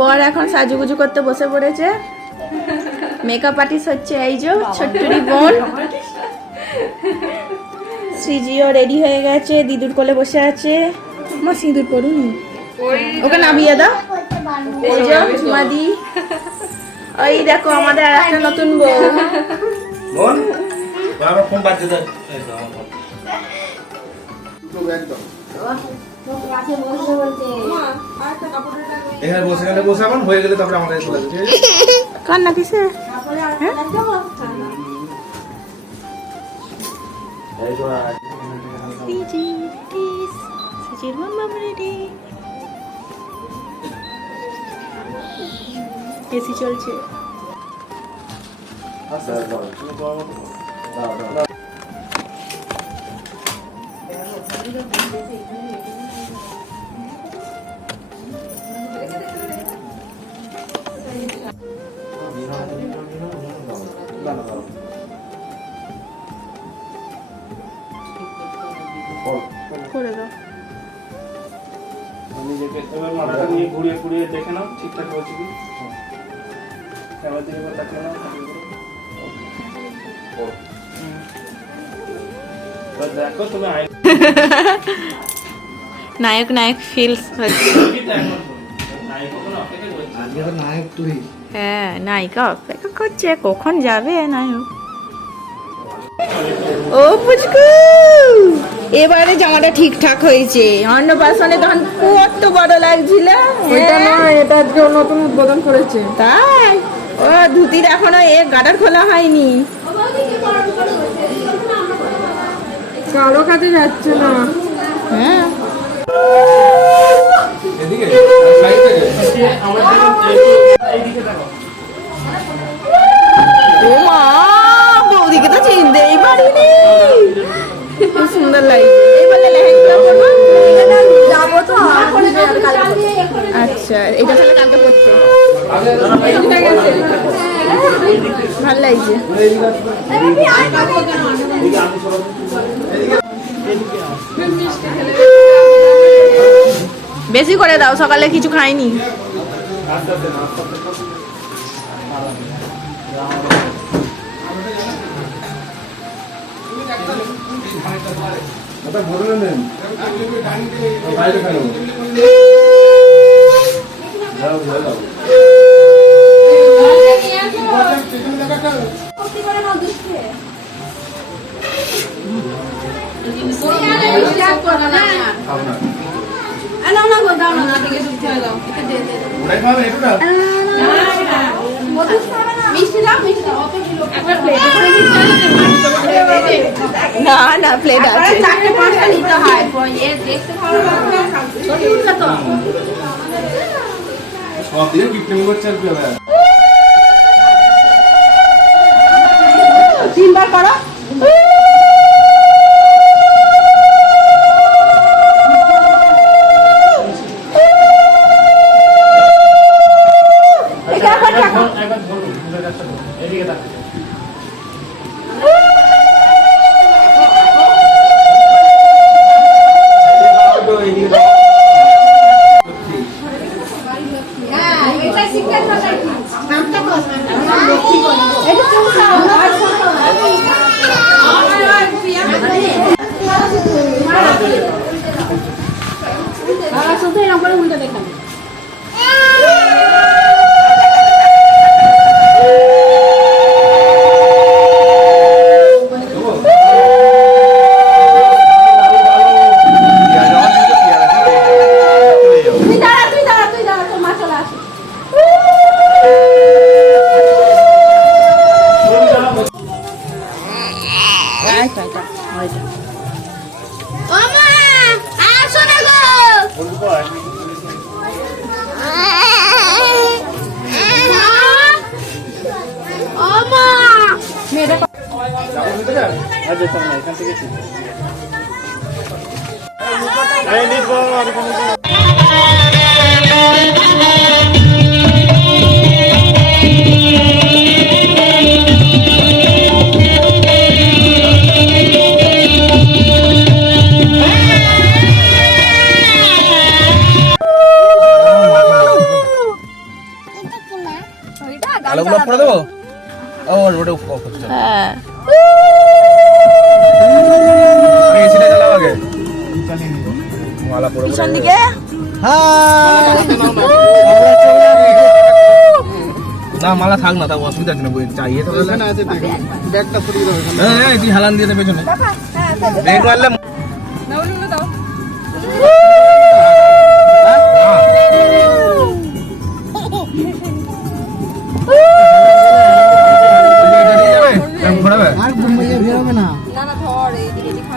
বর এখন সাজুগুজু করতে বসে পড়েছে। মেকআপ আর্টিস্ট হচ্ছে এই যে ছোট্টুরি বোন। শ্রীজিও রেডি হয়ে গেছে দিদুর কোলে বসে আছে। মা সিঁদুর পড়ুন ওকে নামিয়ে দাও। এই যে ঝুমাদি। ওই দেখো আমাদের আর একটা নতুন বউ। বোন আমার ফোন বাজছে তো। আমার ফোন। এখানে বসে এখানে বসে আমার হয়ে গেলে তারপরে আমাদের চলে যাবে কান্না কিসে? এসি চলছে। এবার মাথাটা নিয়ে ঘুরিয়ে ঘুরিয়ে দেখে নাও ঠিকঠাক হয়েছে কি? দিকে একবার তাকিয়ে নাও দেখো। তুমি নায়ক নায়ক ফিলস হচ্ছে। হ্যাঁ নায়িকা অপেক্ষা করছে কখন যাবে নায়ক? ও পুচকু! এবারে জামাটা ঠিকঠাক হয়েছে। অন্নপ্রাশনে তখন কত বড় লাগছিল ওইটা হ্যাঁ। নয় এটা আজকে নতুন উদ্বোধন করেছে। তাই? ও ধুতির এখনও এ গাডার খোলা হয়নি। কারও কাছে যাচ্ছে না। হ্যাঁ। এদিকে সাইড থেকে আমার এইদিকে দেখো ও মা! খুব সুন্দর লাগছে। লেহেঙ্গা আচ্ছা এটা তাহলে কালকে ভালো লাগছে। বেশি করে দাও, সকালে কিছু খাইনি। আস্তে ওটা ভরে নেন। বাইরে ফেলো সব দিন কিপটেম করছে আর কি হবে তিনবার করো। এদিকে তাকাও। করে দেবো? ও ওটা করতে হ্যাঁ। এসিটা চালাও আগে। মালা পরে পিছন দিকে? না মালা থাক না তাও অসুবিধা আছে না চাইয়ে তো ব্যাগটা হ্যাঁ হ্যাঁ তুই হালান দিয়ে দেবে পেছনে। ব্রেক মারলে ঘুমিয়ে না? না না ধর এইদিকে বেরোবো?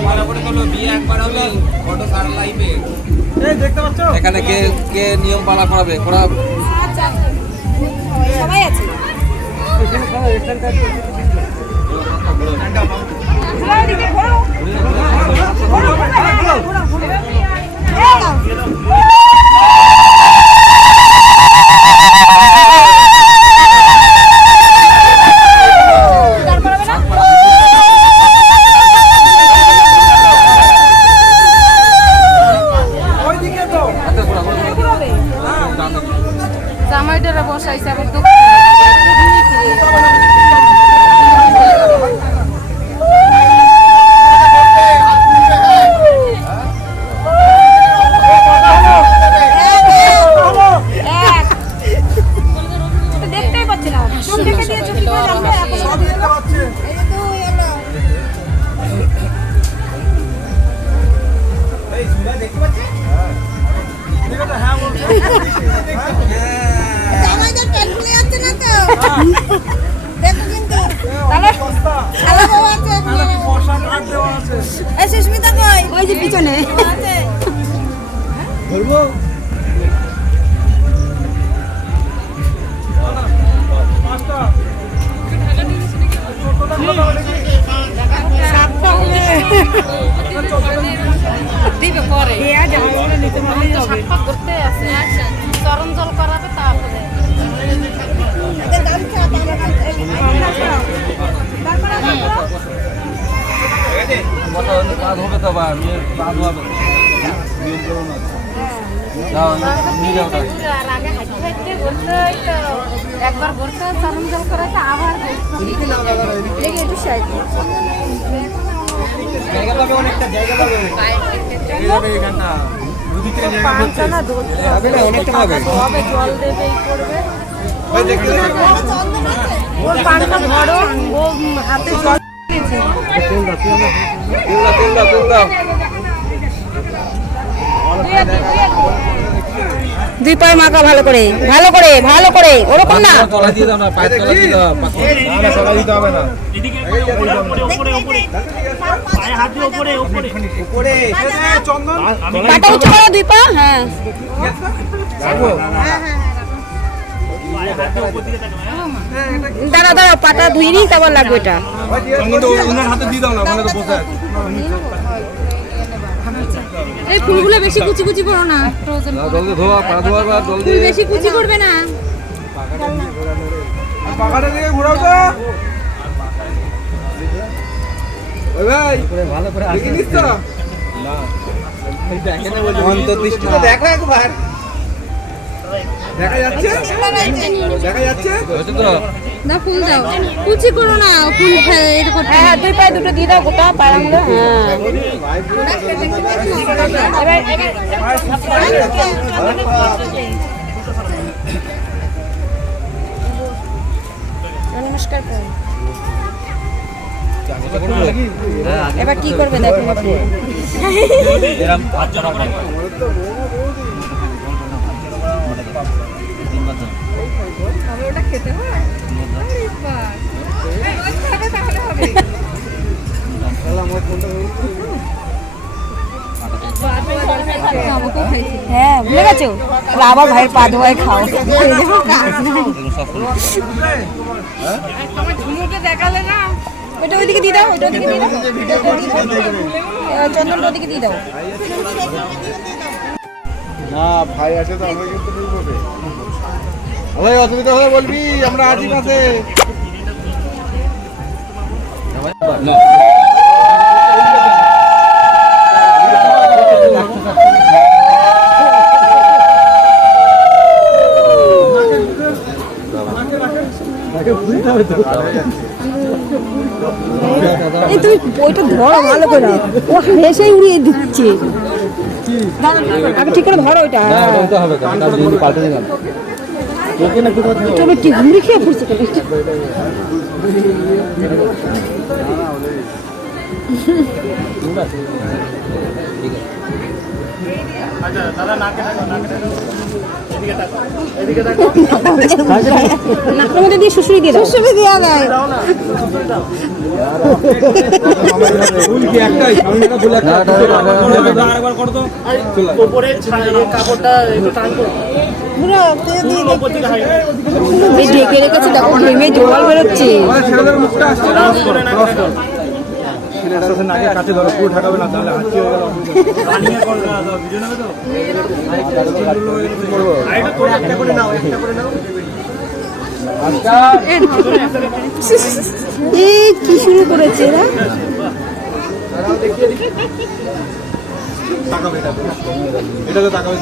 দিতে ফটো আমরা বলব দেখো দেখতে সিস্টেম এখানে কে কে নিয়ম পালা করাবে? করা সবাই আছে? সুস্মিতা কই? ওই যে পিছনে। ধরবো? পা ধোবে তো বা মেয়ের পা ধোয়াবে নিয়ম করো না একবার ঘুরতে চরণ জল করাতে আবার একটু সাইড। অনেকটা হবে। জল দেবে এই করবে। ওর পানটা বড় ও হাতে জল তেল দাও তেল দাও তেল দাও দুই পায়ে মাখা ভালো করে ভালো করে ভালো করে ওরকম না পাটা উঁচু করো দুই পা হ্যাঁ দাঁড়া দাঁড়া পাটা ধুই নি তারপর লাগবে এটা হাতে দিয়ে দাও না এই ফুলগুলো বেশি কুচি কুচি করো না। জলদি ধোয়া পা ধোয়া বা জলদি। বেশি কুচি করবে না। পাকাটা দিকে ঘোরাও তো। ওই ভাই ভালো করে দেখে নিস তো অন্তর্দৃষ্টিটা দেখো একবার। দেখা যাচ্ছে? দেখা যাচ্ছে? না ফুল দাও। কুচি করো না ফুল এটা করতে হ্যাঁ দুই পায়ে দুটো দিয়ে দাও গোটা পাড়াগুলো হ্যাঁ। নমস্কার এবার কি করবে দেখো। হ্যাঁ ভুলে গেছো আবার ভাইয়ের পা ধোয়ায় খাও এই দেখো কাজ ওইদিকে দিয়ে দাও ওইটা ওইদিকে দিয়ে দাও চন্দনটা ওদিকে দিয়ে দাও না, ভাই আছে তো, আমরা ভাই অসুবিধা হলে বলবি আমরা আছি কাছে। এই তুমি ওইটা ধরো ভালো করে। ও হেসেই উড়িয়ে দিচ্ছে। আগে ঠিক করে ধরো ওইটা। তবে ঠিক ঘুরে খেয়ে পড়ছে তো নাকের মধ্যে দিয়ে শুশুরি দিয়ে শুশুরি এই ঢেকে রেখেছে দেখো ঘেমে জল বেরোচ্ছে। মুখটা কাছে ধরো পুরো ঠাকাবে না তাহলে হাঁচি হয়ে গেল। এই কি শুরু করেছে এরা? এটা তো তাকাবে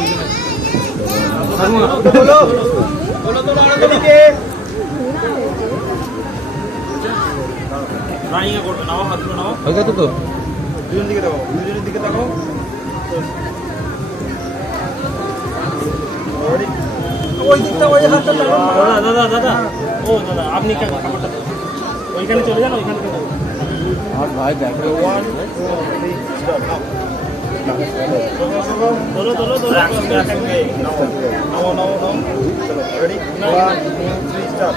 দিবে হয়ে গেছে তো দুজন দিকে দেখো দুজনের দিকে তাকাও দাদা দাদা দাদা। ও দাদা আপনি কেন কাপড়টা। ওইখানে চলে যান ওইখানে চলে যান। আর ভাই দেখো। ধরো ধরো ধরো নাও। নাও নাও চলো ready one two three start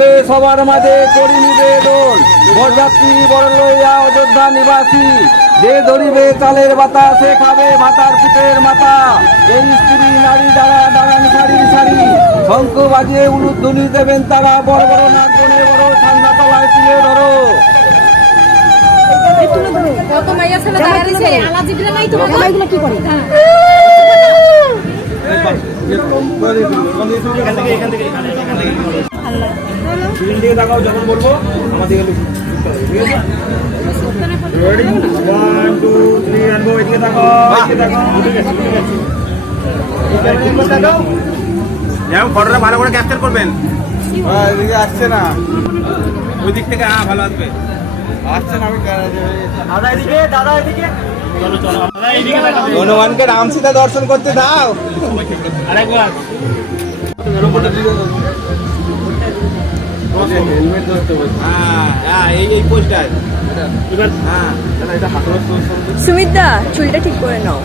সবে সবার মাঝে করি নিবেদন বরযাত্রী বড় লইয়া অযোধ্যা নিবাসী। যে ধরিবে চালের বাতা সে খাবে ভাতার পুতের মাথা এই স্ত্রী নারী দ্বারা দাঁড়ান সারি সারি শঙ্খ বাজিয়ে উলুধ্বনি দেবেন তারা। বড় বড় নাক বনে বড় ঠান্ডা তলায় তুলে ধরো। কত মাইয়া ছেলে দাঁড়িয়েছে আলা নাই তোমার কি করে? এখান থেকে এখান থেকে এখানে দিকে তাকাও যখন বলব ঠিক আছে রেডি ওয়ান টু থ্রি এদিকে তাকাও এদিকে তাকাও এদিকে তাকাও ফটোটা ভালো করে ক্যাপচার করবেন। এদিকে আসছে না। ওই দিক থেকে হ্যাঁ ভালো আসবে। আসছে না আমি দাদা এদিকে দাদা এদিকে। হনুমানকে রাম সীতা দর্শন করতে দাও। আরেকবার। হেলমেট ধরতে বলছে হ্যাঁ হ্যাঁ এই এই পোস্টার হ্যাঁ সুমিতদা চুলটা ঠিক করে নাও।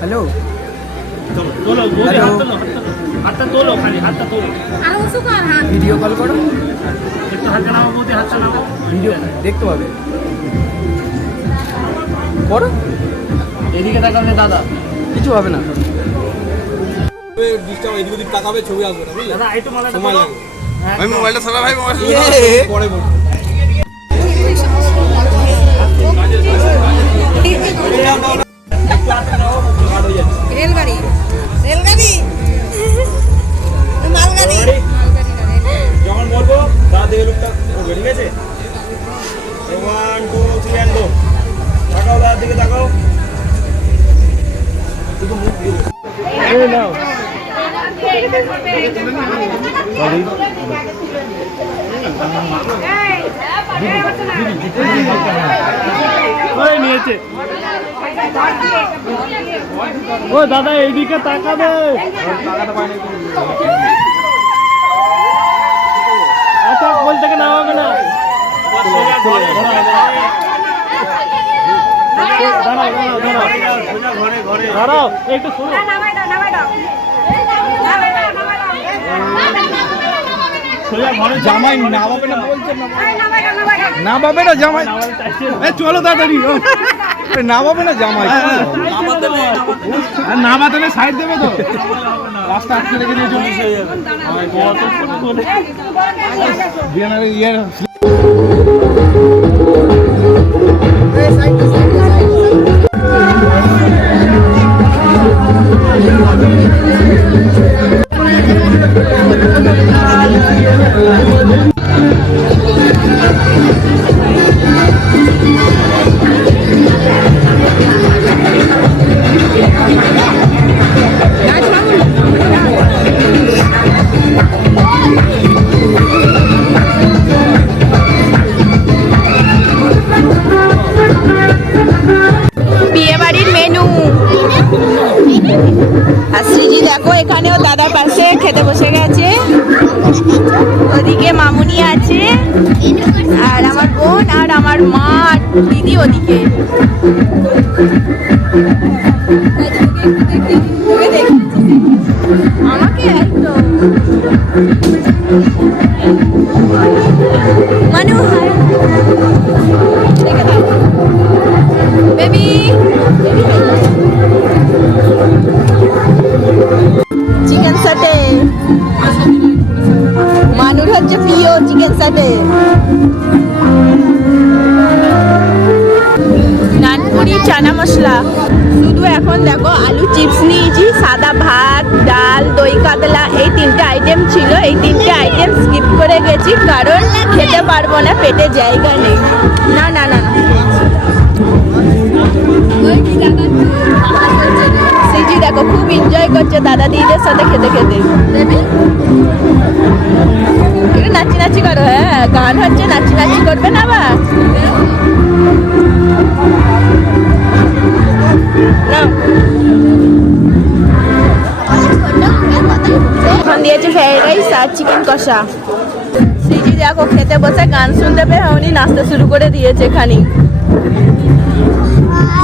হ্যালো। ভিডিও কল করো। ভিডিও দেখতে পাবে করো। এদিকে তাকালে দাদা। কিছু হবে না। তাকাবে ভাই মোবাইলটা সারা ভাই মোবাইল পরে রেলগাড়ি। রেলগাড়ি। মালগাড়ি। যখন বলব দাদা দেখে লোকটা ঠিক আছে? One two three and go তাকাও দাদার দিকে তাকাও। নিয়েছে। ও দাদা এইদিকে তাকাবে। আচ্ছা থেকে নামাবে না। দাঁড়াও একটু শোনো জামাই। নামাবে না বলছে না। নামাবে না জামাই। চলো তাড়াতাড়ি নামাবে না জামাই আর না বাতালে সাইড দেবে তো। রাস্তা আটকে রেখে দিয়ে চল্লিশ হয়ে যাবে বিয়ানারে দিদি ওদিকে। আমাকে মানু বেবি চিকেন সাটে মানুর হচ্ছে প্রিয় চিকেন সাটে মশলা। শুধু এখন দেখো আলু চিপস নিয়েছি, সাদা ভাত, ডাল, দই, কাতলা, এই তিনটে আইটেম ছিল। এই তিনটে আইটেম স্কিপ করে গেছি, কারণ খেতে পারব না, পেটে জায়গা নেই। না না না সিজি দেখো, খুব এনজয় করছে দাদা দিদিদের সাথে খেতে খেতে। একটু নাচি নাচি করো হ্যাঁ গান হচ্ছে, নাচি নাচি করবে না এখন দিয়েছে ফ্রাইড রাইস আর চিকেন কষা। সিজি দেখো খেতে বসে, গান শুনতে পেয়ে উনি নাচতে শুরু করে দিয়েছে খানি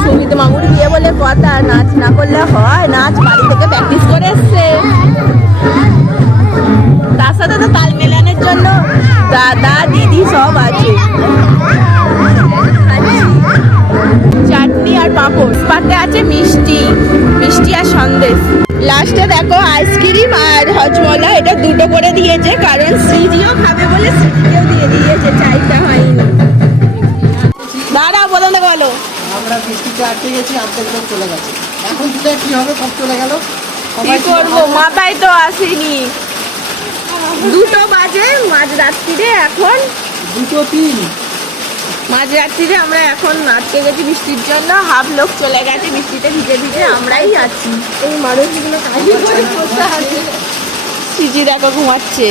সুমিত মামুর বিয়ে বলে কথা, নাচ না করলে হয়, নাচ বাড়ি থেকে প্র্যাকটিস করে এসছে। তার সাথে তো তাল মেলানোর জন্য দাদা, দিদি সব আছে। চাটনি আর পাঁপড়। পাতে আছে মিষ্টি মিষ্টি আর সন্দেশ। লাস্টে দেখো আইসক্রিম আর হজমলা এটা দুটো করে দিয়েছে কারণ সিজিও খাবে বলে সিজিকেও দিয়ে দিয়েছে চাইতে হয়নি। দাঁড়া বলো না বলো। আমরা বৃষ্টিতে আটকে গেছি আটকে লোক চলে গেছে। এখন থেকে কি হবে সব চলে গেল? কি করব? মাথায় তো আসেনি। দুটো বাজে মাঝ রাত্রিরে এখন। দুটো তিন। মাঝ রাত্রিতে আমরা এখন আটকে গেছি বৃষ্টির জন্য। হাফ লোক চলে গেছে বৃষ্টিতে ভিজে ভিজে আমরাই আছি। এই মানুষগুলো কাজ সিজি দেখো ঘুমাচ্ছে।